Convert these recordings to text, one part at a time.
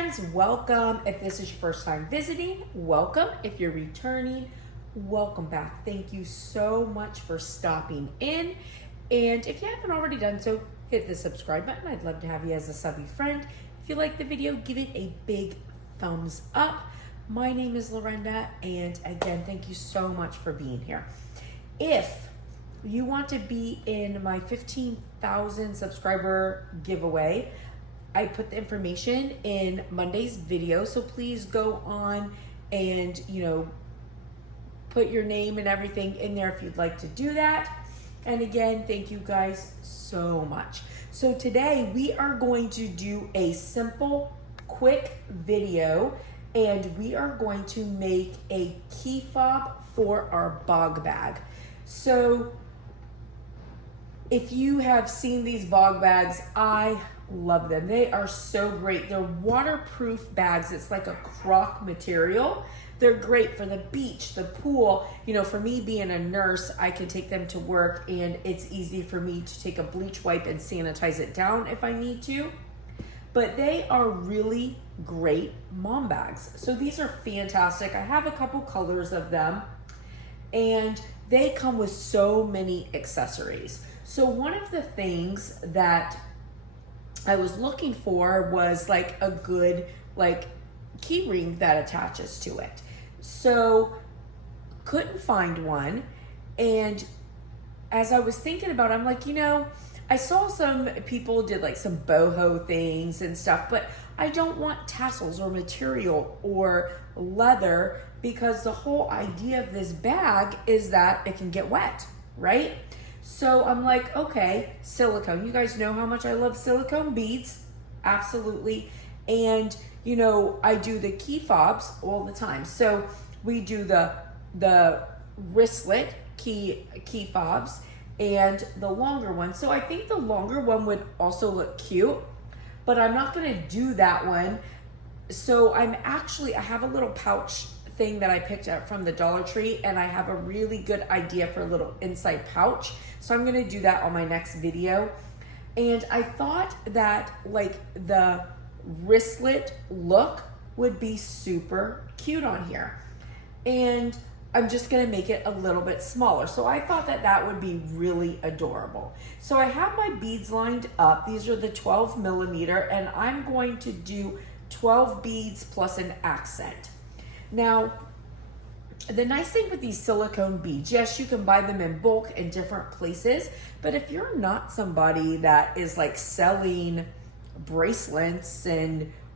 friends, welcome. If this is your first time visiting, welcome. If you're returning, welcome back. Thank you so much for stopping in. And if you haven't already done so, hit the subscribe button. I'd love to have you as a subby friend. If you like the video, give it a big thumbs up. My name is Lorenda, and again, thank you so much for being here. If you want to be in my 15,000 subscriber giveaway, I put the information in Monday's video, so please go on and, put your name and everything in there if you'd like to do that. And again, thank you guys so much. So today we are going to do a simple, quick video, and we are going to make a key fob for our Bogg bag. So if you have seen these Bogg bags, I love them. They are so great. They're waterproof bags. It's like a crock material. They're great for the beach, the pool. For me being a nurse, I can take them to work, and it's easy for me to take a bleach wipe and sanitize it down if I need to. But they are really great mom bags. So these are fantastic. I have a couple colors of them, and they come with so many accessories. So one of the things that I was looking for was like a good key ring that attaches to it. So couldn't find one. And as I was thinking about it, I'm like, I saw some people did like some boho things and stuff, but I don't want tassels or material or leather, because the whole idea of this bag is that it can get wet, right? So I'm like, okay, silicone. You guys know how much I love silicone beads. Absolutely. And, I do the key fobs all the time. So we do the wristlet key fobs and the longer one. So I think the longer one would also look cute, but I'm not going to do that one. So I have a little pouch thing that I picked up from the Dollar Tree, and I have a really good idea for a little inside pouch. So I'm going to do that on my next video. And I thought that the wristlet look would be super cute on here. And I'm just going to make it a little bit smaller. So I thought that would be really adorable. So I have my beads lined up. These are the 12 millimeter, and I'm going to do 12 beads plus an accent. Now, the nice thing with these silicone beads, yes, you can buy them in bulk in different places, but if you're not somebody that is selling bracelets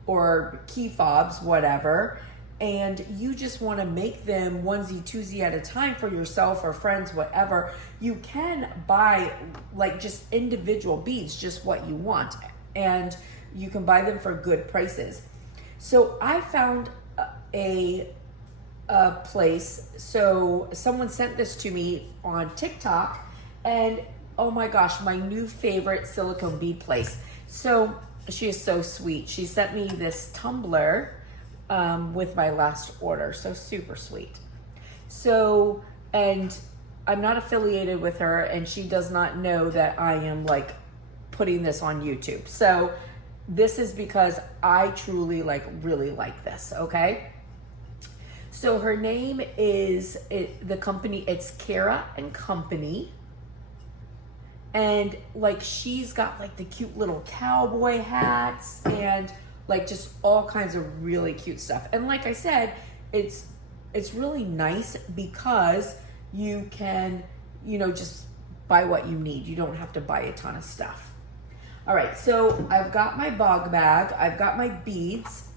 or key fobs, whatever, and you just want to make them onesie twosie at a time for yourself or friends, whatever, you can buy just individual beads, just what you want, and you can buy them for good prices. So I found a place. So someone sent this to me on TikTok, and oh my gosh, my new favorite silicone bead place. So she is so sweet. She sent me this tumbler with my last order. So super sweet. So, and I'm not affiliated with her, and she does not know that I am putting this on YouTube. So this is because I truly really like this. Okay. So her name is, the company, it's Cara and Company. And she's got the cute little cowboy hats and just all kinds of really cute stuff. And like I said, it's really nice because you can, just buy what you need. You don't have to buy a ton of stuff. All right, so I've got my Bogg bag, I've got my beads,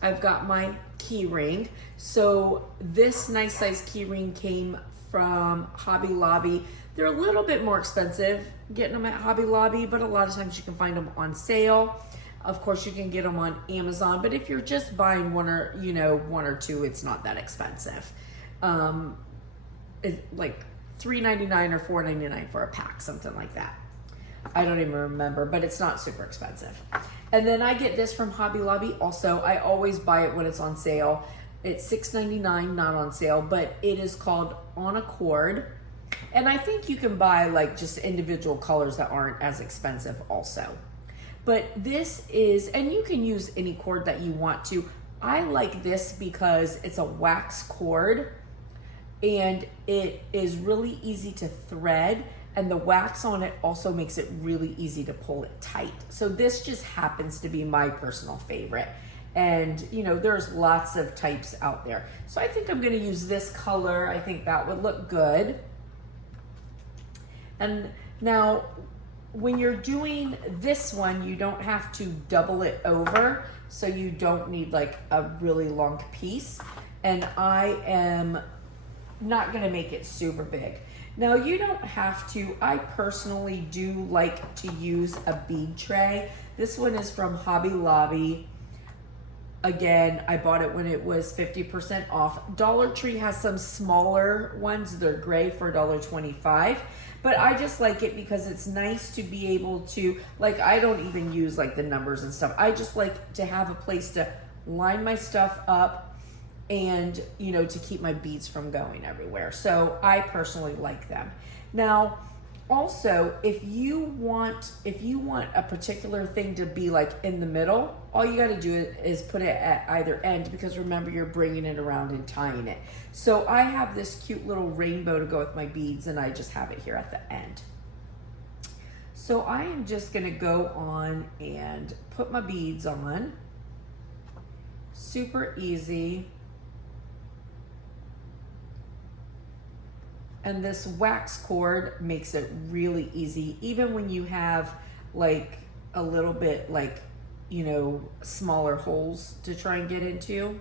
I've got my key ring. So this nice size key ring came from Hobby Lobby. They're a little bit more expensive getting them at Hobby Lobby, but a lot of times you can find them on sale. Of course, you can get them on Amazon, but if you're just buying one or two, it's not that expensive. It's $3.99 or $4.99 for a pack, something like that. I don't even remember, but it's not super expensive. And then I get this from Hobby Lobby also. I always buy it when it's on sale. It's $6.99, not on sale, but it is called On Accord. And I think you can buy just individual colors that aren't as expensive also. But this is, and you can use any cord that you want to. I like this because it's a wax cord and it is really easy to thread, and the wax on it also makes it really easy to pull it tight. So this just happens to be my personal favorite. And you know, there's lots of types out there. So I think I'm gonna use this color. I think that would look good. And now, when you're doing this one, you don't have to double it over, so you don't need like a really long piece. And I am not gonna make it super big. Now you don't have to. I personally do like to use a bead tray. This one is from Hobby Lobby. Again, I bought it when it was 50% off. Dollar Tree has some smaller ones. They're gray for $1.25. But I just like it because it's nice to be able to, like, I don't even use like the numbers and stuff. I just like to have a place to line my stuff up and, you know, to keep my beads from going everywhere. So I personally like them. Now, also, if you want a particular thing to be like in the middle, all you got to do is put it at either end, because remember, you're bringing it around and tying it. So I have this cute little rainbow to go with my beads, and I just have it here at the end. So I am just going to go on and put my beads on. Super easy. And this wax cord makes it really easy, even when you have like a little bit like, you know, smaller holes to try and get into.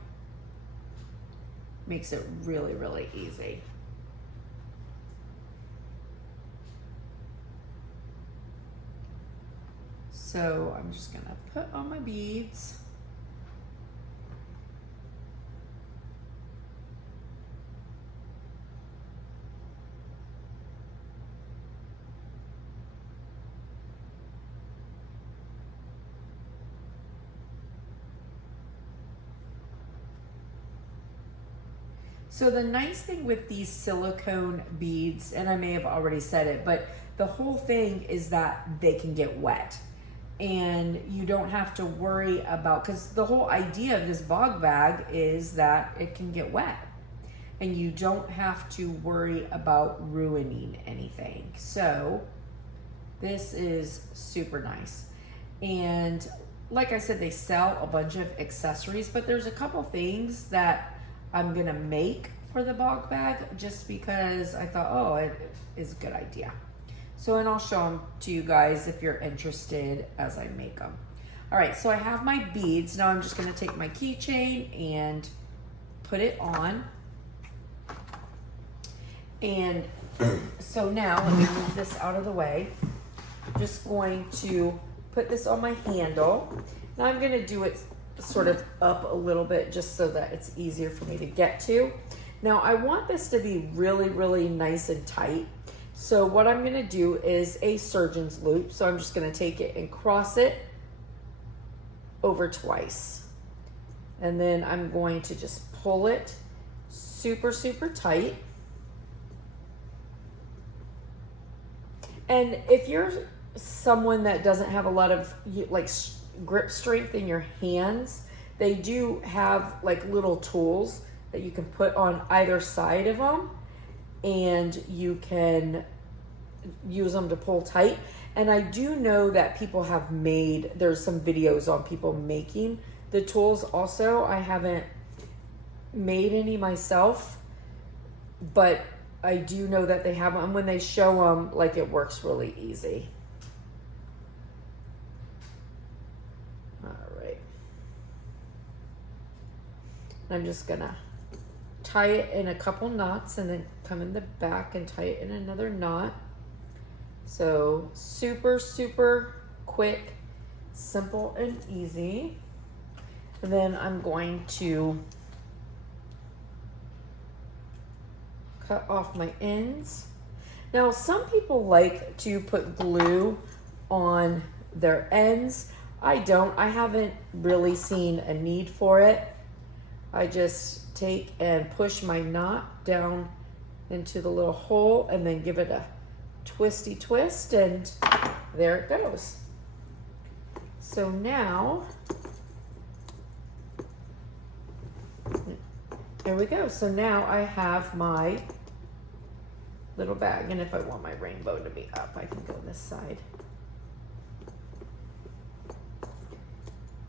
Makes it really, really easy. So I'm just gonna put on my beads. So the nice thing with these silicone beads, and I may have already said it, but the whole thing is that they can get wet. And you don't have to worry about, because the whole idea of this Bogg bag is that it can get wet. And you don't have to worry about ruining anything. So this is super nice. And like I said, they sell a bunch of accessories, but there's a couple things that I'm gonna make for the Bogg bag just because I thought, oh, it is a good idea. So, and I'll show them to you guys if you're interested as I make them. All right, so I have my beads. Now I'm just gonna take my keychain and put it on. And so now let me move this out of the way. I'm just going to put this on my handle. Now I'm gonna do it sort of up a little bit just so that it's easier for me to get to. Now I want this to be really, really nice and tight. So what I'm gonna do is a surgeon's loop. So I'm just gonna take it and cross it over twice. And then I'm going to just pull it super, super tight. And if you're someone that doesn't have a lot of like grip strength in your hands, they do have like little tools that you can put on either side of them, and you can use them to pull tight. And I do know that people have made, there's some videos on people making the tools also. I haven't made any myself, but I do know that they have them. When they show them, like, it works really easy. I'm just gonna tie it in a couple knots and then come in the back and tie it in another knot. So super, super quick, simple and easy. And then I'm going to cut off my ends. Now, some people like to put glue on their ends. I don't. I haven't really seen a need for it. I just take and push my knot down into the little hole and then give it a twisty twist, and there it goes. So now, there we go. So now I have my little bag, and if I want my rainbow to be up, I can go this side.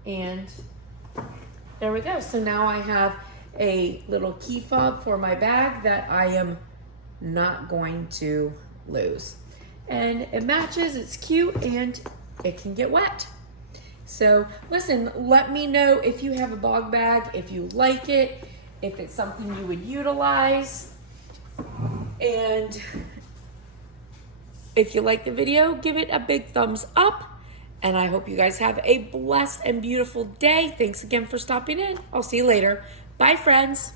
And there we go. So now I have a little key fob for my bag that I am not going to lose. And it matches, it's cute, and it can get wet. So listen, let me know if you have a Bogg bag, if you like it, if it's something you would utilize. And if you like the video, give it a big thumbs up. And I hope you guys have a blessed and beautiful day. Thanks again for stopping in. I'll see you later. Bye, friends.